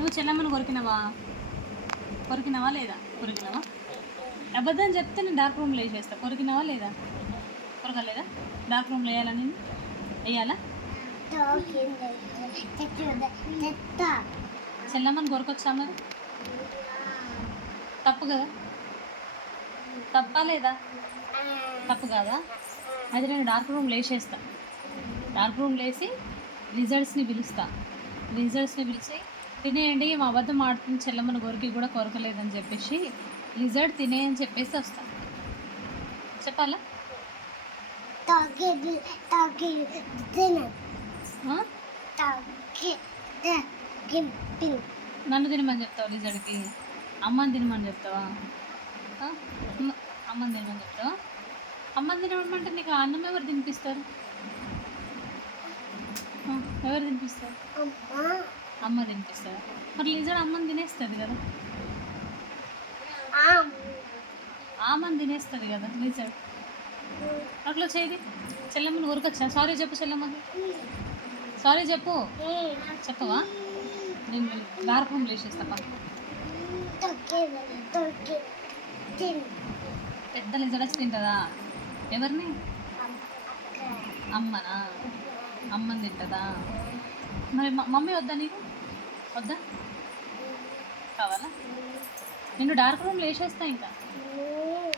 నువ్వు చెల్లమ్మను కొరికినావా లేదా? కొరికినావా? అబద్ధం చెప్తే నేను డార్క్ రూమ్లో వేసేస్తా. కొరికినావా లేదా? కొరకలేదా? డార్క్ రూమ్లో వేయాలా? నేను వేయాలా? చెల్లమ్మని కొరకొచ్చా మరి? తప్పు కదా? తప్పా లేదా? తప్పు కాదా? అయితే నేను డార్క్ రూమ్లో వేసేస్తా. డార్క్ రూమ్లో వేసి రిజల్ట్స్ని పిలిచి తినేయండి, మా అబద్ధం ఆడుతుంది, చెల్లమ్మని కొరికి కూడా కొరకలేదని చెప్పేసి లిజర్డ్ తినేయని చెప్పేసి వస్తా. చెప్పాలా? నన్ను తినమని చెప్తావా? లిజర్డ్కి అమ్మని తినమని చెప్తావా? అమ్మని తినమని చెప్తావా? అమ్మని తినమంటే నీకు అన్నం ఎవరు తినిపిస్తారు? ఎవరు తినిపిస్తారు? అమ్మ తినిపిస్తారు. మరి లిజర్డ్ అమ్మని తినేస్తుంది కదా? ఆమెను తినేస్తుంది కదా లిజర్డ్. అట్లా చేయది. చెల్లమ్మని కొరకొచ్చా? సారీ చెప్పు చెల్లమ్మకి. సారీ చెప్పు. చెప్పవా? నేను డార్క్ రూమ్లో వేసేస్తా. పెద్ద లిజర్డ్ వచ్చి తింటుందా? ఎవరిని? అమ్మనా? అమ్మని తింటుందా? మరి మమ్మీ వద్దా? నీకు వద్దా? కావాలా? నిన్ను డార్క్ రూమ్లో వేసేస్తా ఇంకా.